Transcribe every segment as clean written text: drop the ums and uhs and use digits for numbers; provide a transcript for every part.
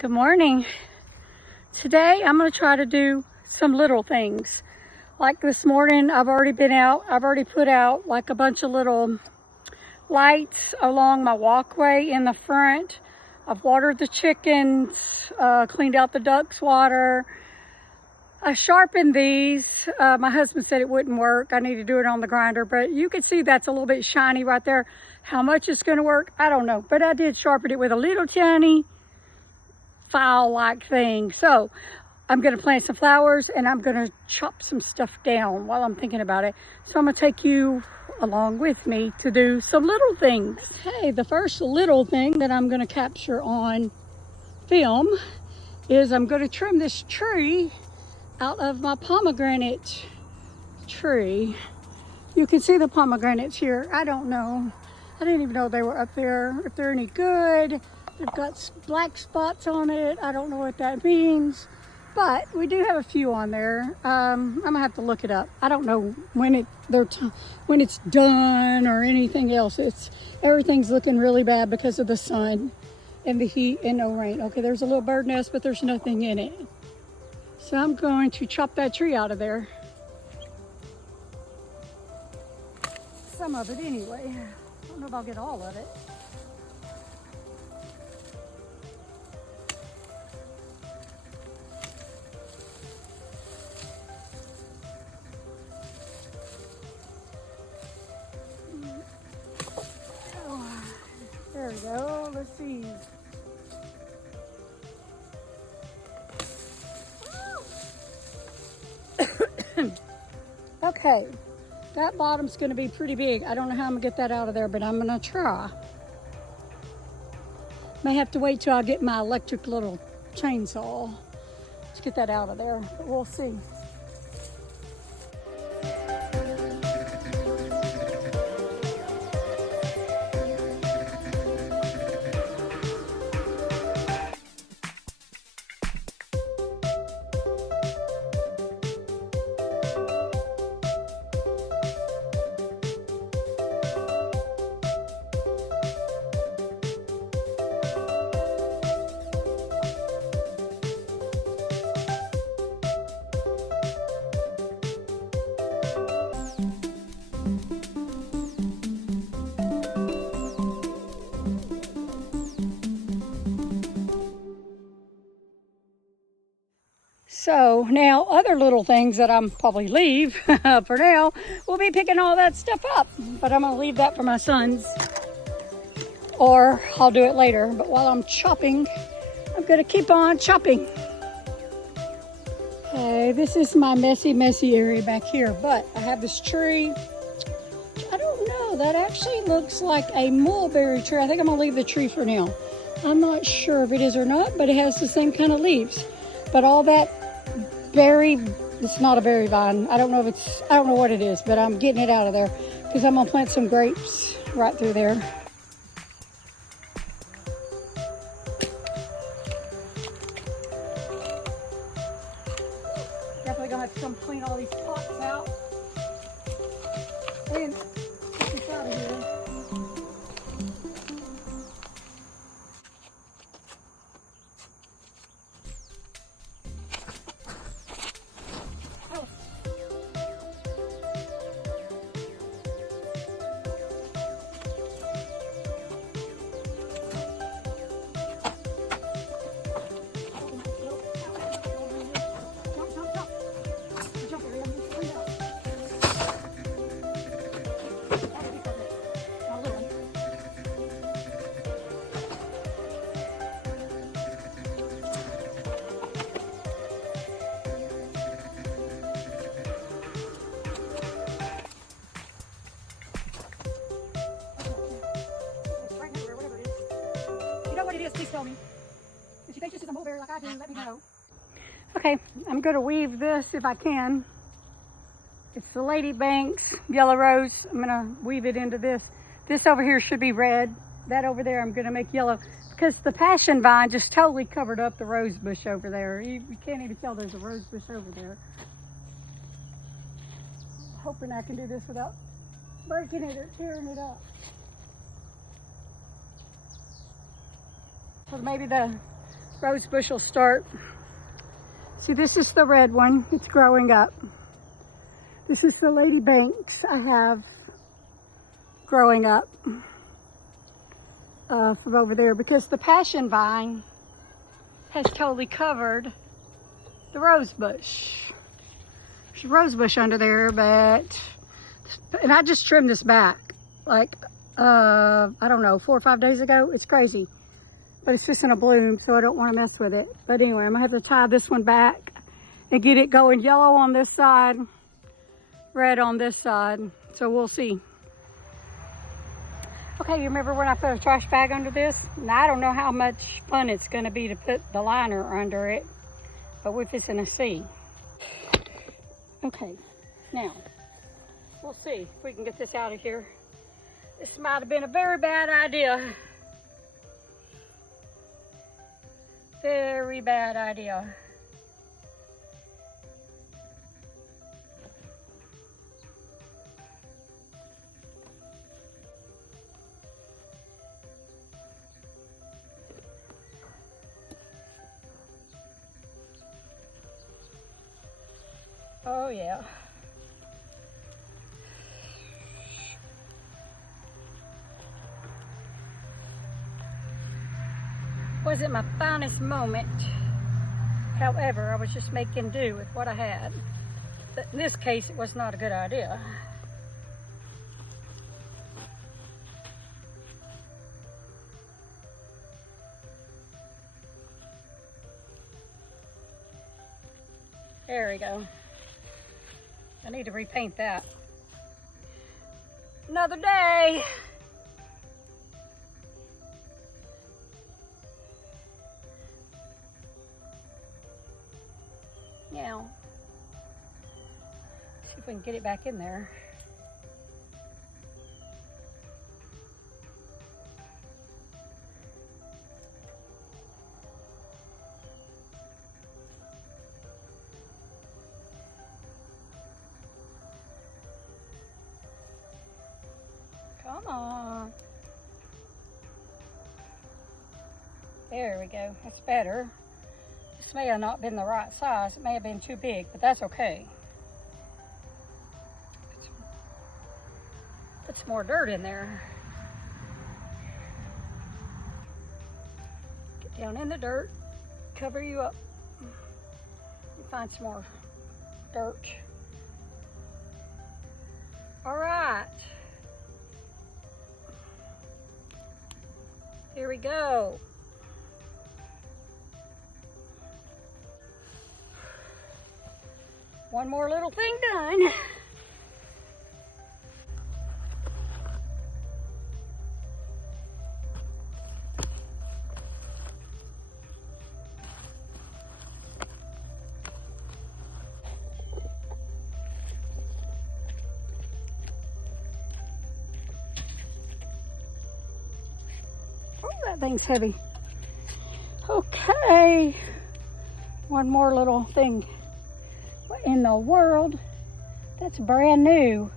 Good morning. Today I'm going to try to do some little things. Like this morning, I've already put out like a bunch of little lights along my walkway in the front. I've watered the chickens, cleaned out the ducks' water. I sharpened these. My husband said it wouldn't work. I need to do it on the grinder, but you can see that's a little bit shiny right there. How much it's going to work, I don't know, but I did sharpen it with a little tiny file-like thing. So I'm going to plant some flowers and I'm going to chop some stuff down while I'm thinking about it. So I'm going to take you along with me to do some little things. Okay, the first little thing that I'm going to capture on film is I'm going to trim this tree out of my pomegranate tree. You can see the pomegranates here. I don't know. I didn't even know they were up there. If they're any good. They've got black spots on it. I don't know what that means, but we do have a few on there. I'm gonna have to look it up. I don't know when it's done or anything else. Everything's looking really bad because of the sun and the heat and no rain. Okay, there's a little bird nest, but there's nothing in it. So I'm going to chop that tree out of there. Some of it anyway. I don't know if I'll get all of it. There we go. Let's see. Okay, that bottom's going to be pretty big. I don't know how I'm going to get that out of there, but I'm going to try. May have to wait till I get my electric little chainsaw to get that out of there, but we'll see. So now other little things that I'm probably leave for now, we'll be picking all that stuff up, but I'm gonna leave that for my sons or I'll do it later. But while I'm chopping, I'm gonna keep on chopping. Okay, this is my messy area back here, but I have this tree. I don't know, that actually looks like a mulberry tree. I think I'm gonna leave the tree for now. I'm not sure if it is or not, but it has the same kind of leaves. But all that berry, it's not a berry vine. I don't know what it is, but I'm getting it out of there because I'm gonna plant some grapes right through there. Definitely gonna have to come clean all these pots out and get this out of here. What it is, please tell me. If you think this is a mulberry like I do, let me know. Okay, I'm going to weave this if I can. It's the Lady Banks yellow rose. I'm going to weave it into this. This over here should be red. That over there I'm going to make yellow because the passion vine just totally covered up the rose bush over there. You can't even tell there's a rose bush over there. Hoping I can do this without breaking it or tearing it up. So maybe the rose bush will start. See, this is the red one. It's growing up. This is the Lady Banks I have growing up from over there, because the passion vine has totally covered the rose bush. There's a rose bush under there, and I just trimmed this back like, I don't know, 4 or 5 days ago. It's crazy, but it's just in a bloom, so I don't want to mess with it. But anyway, I'm gonna have to tie this one back and get it going yellow on this side, red on this side, so we'll see. Okay, you remember when I put a trash bag under this? Now, I don't know how much fun it's going to be to put the liner under it, but we're just going to see. Okay, now, we'll see if we can get this out of here. This might have been a very bad idea. Very bad idea. Oh yeah. Wasn't my finest moment. However, I was just making do with what I had. But in this case, it was not a good idea. There we go. I need to repaint that. Another day. Now, see if we can get it back in there. Come on. There we go. That's better. This may have not been the right size. It may have been too big, but that's okay. Put some more dirt in there. Get down in the dirt. Cover you up. And find some more dirt. All right. Here we go. One more little thing done. That thing's heavy. Okay, one more little thing. What in the world? That's brand new,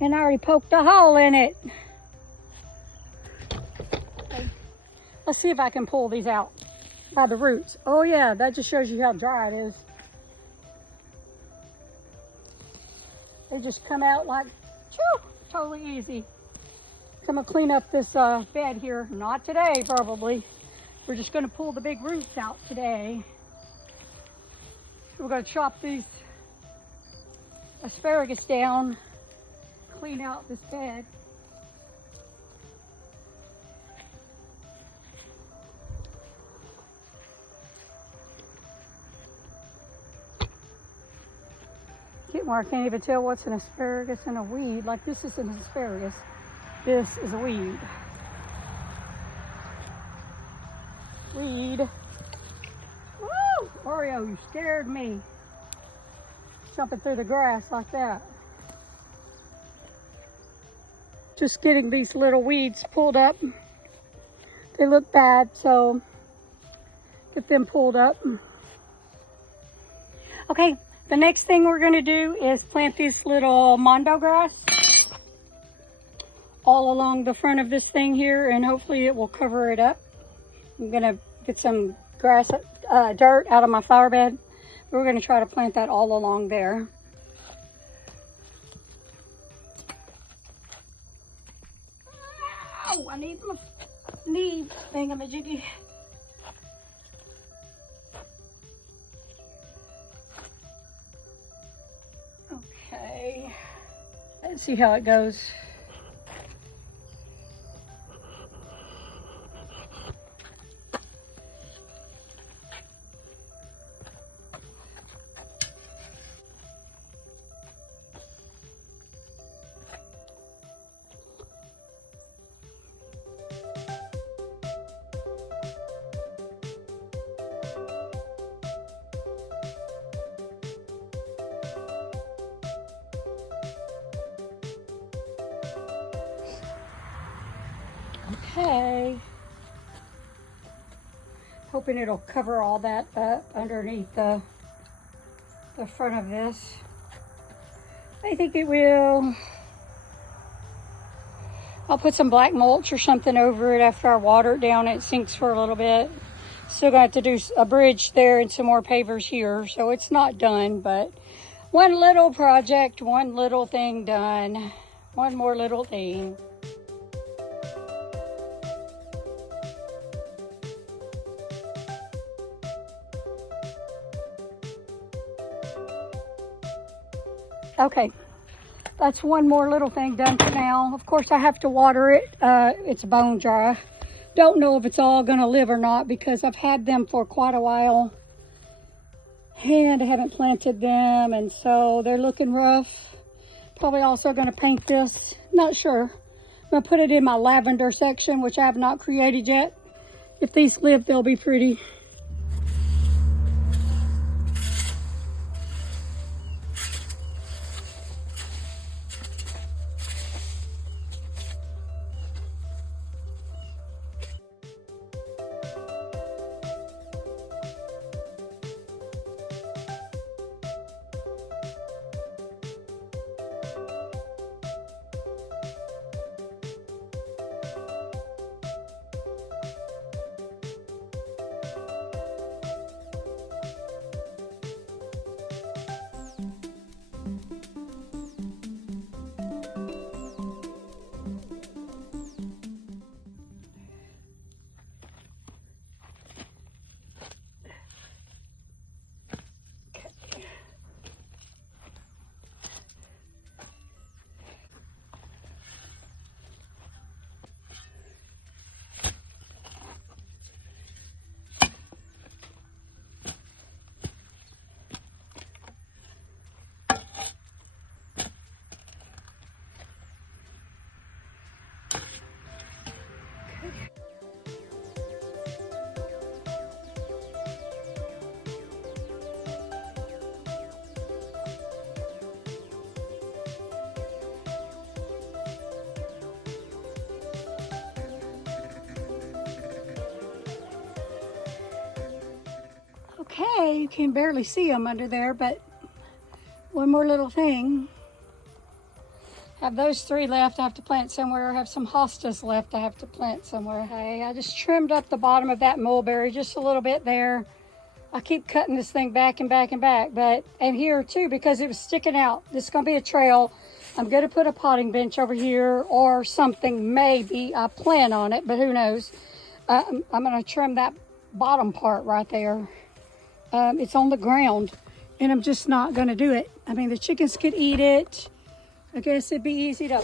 and I already poked a hole in it. Okay. Let's see if I can pull these out by the roots. Oh yeah, that just shows you how dry it is. They just come out like, phew, totally easy. I'm gonna clean up this bed here. Not today, probably. We're just gonna pull the big roots out today. We're gonna chop these asparagus down, clean out this bed. Get more, I can't even tell what's an asparagus and a weed. Like this is an asparagus. This is a weed. Weed. Woo! Oreo, you scared me. Jumping through the grass like that. Just getting these little weeds pulled up. They look bad, so get them pulled up. Okay, the next thing we're gonna do is plant these little mondo grass all along the front of this thing here, and hopefully it will cover it up. I'm gonna get some grass, dirt out of my flower bed. We're going to try to plant that all along there. Oh, I need my knee thingamajiggy. Okay, let's see how it goes. Okay, hoping it'll cover all that up underneath the front of this. I think it will. I'll put some black mulch or something over it after I water it down and it sinks for a little bit. Still gonna have to do a bridge there and some more pavers here, so it's not done, but one little project, one little thing done, one more little thing. Okay, that's one more little thing done for now. Of course, I have to water it. It's bone dry. Don't know if it's all gonna live or not because I've had them for quite a while and I haven't planted them, and so they're looking rough. Probably also gonna paint this, not sure. I'm gonna put it in my lavender section, which I have not created yet. If these live, they'll be pretty. Okay, you can barely see them under there, but one more little thing. Have those 3 left I have to plant somewhere. I have some hostas left I have to plant somewhere. Hey, I just trimmed up the bottom of that mulberry just a little bit there. I keep cutting this thing back and back and back, and here too, because it was sticking out. This is gonna be a trail. I'm gonna put a potting bench over here or something, maybe. I plan on it, but who knows. I'm gonna trim that bottom part right there. It's on the ground and I'm just not gonna do it. I mean, the chickens could eat it. I guess it'd be easy to,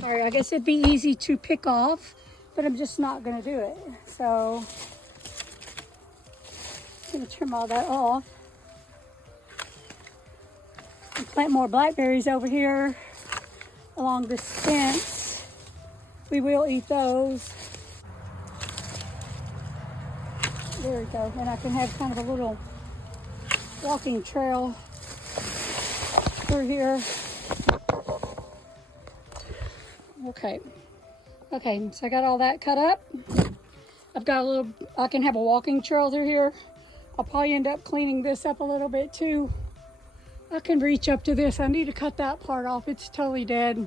sorry, I guess it'd be easy to pick off, but I'm just not gonna do it. So I'm gonna trim all that off. And plant more blackberries over here along this fence. We will eat those. There we go. And I can have kind of a little walking trail through here. Okay. Okay, so I got all that cut up. I've got a little, I can have a walking trail through here. I'll probably end up cleaning this up a little bit too. I can reach up to this. I need to cut that part off. It's totally dead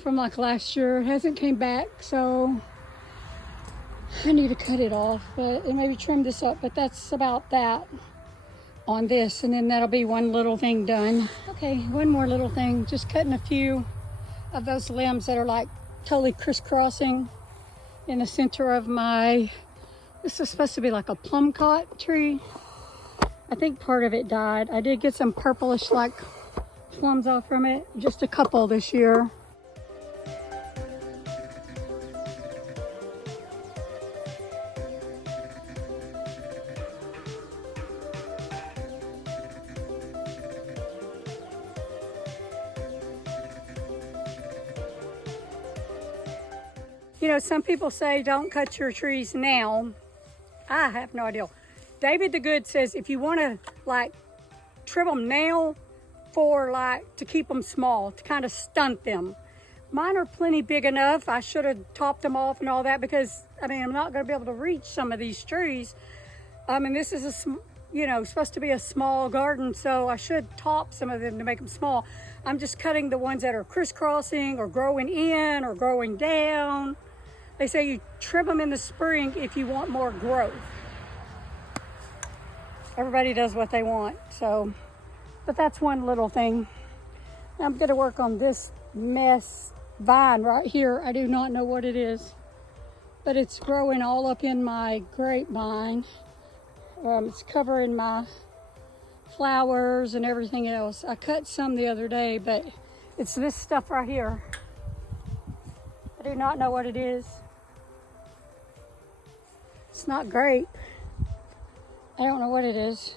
from like last year. It hasn't came back, so I need to cut it off, but and maybe trim this up, but that's about that on this, and then that'll be one little thing done. Okay, one more little thing, just cutting a few of those limbs that are like totally crisscrossing in the center of my, this is supposed to be like a plum cot tree. I think part of it died. I did get some purplish like plums off from it, just a couple this year. You know, some people say don't cut your trees now. I have no idea. David the Good says if you want to like trim them now for like to keep them small, to kind of stunt them. Mine are plenty big enough. I should have topped them off and all that because I mean I'm not going to be able to reach some of these trees. And this is a you know, supposed to be a small garden, so I should top some of them to make them small. I'm just cutting the ones that are crisscrossing or growing in or growing down. They say you trim them in the spring if you want more growth. Everybody does what they want, so, but that's one little thing. I'm gonna work on this mess vine right here. I do not know what it is, but it's growing all up in my grapevine. It's covering my flowers and everything else. I cut some the other day, but it's this stuff right here. I do not know what it is. It's not great. I don't know what it is.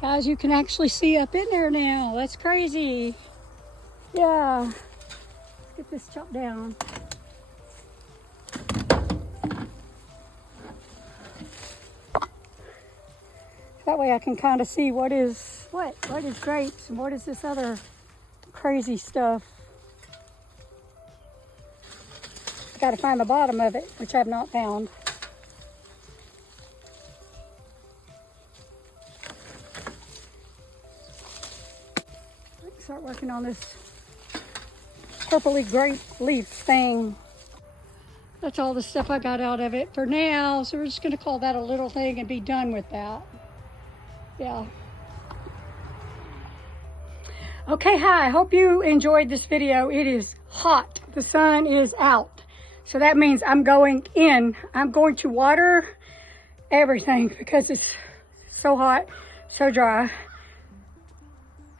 Guys, you can actually see up in there now. That's crazy. Yeah. Let's get this chopped down. That way I can kind of see what is grapes and what is this other crazy stuff. I gotta find the bottom of it, which I've not found. Start working on this purpley grape leaf thing. That's all the stuff I got out of it for now, so we're just going to call that a little thing and be done with that. Yeah. Okay, hi, I hope you enjoyed this video. It is hot. The sun is out, so that means I'm going in. I'm going to water everything because it's so hot, so dry.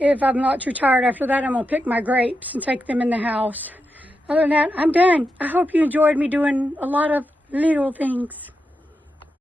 If I'm not too tired after that, I'm gonna pick my grapes and take them in the house. Other than that, I'm done. I hope you enjoyed me doing a lot of little things.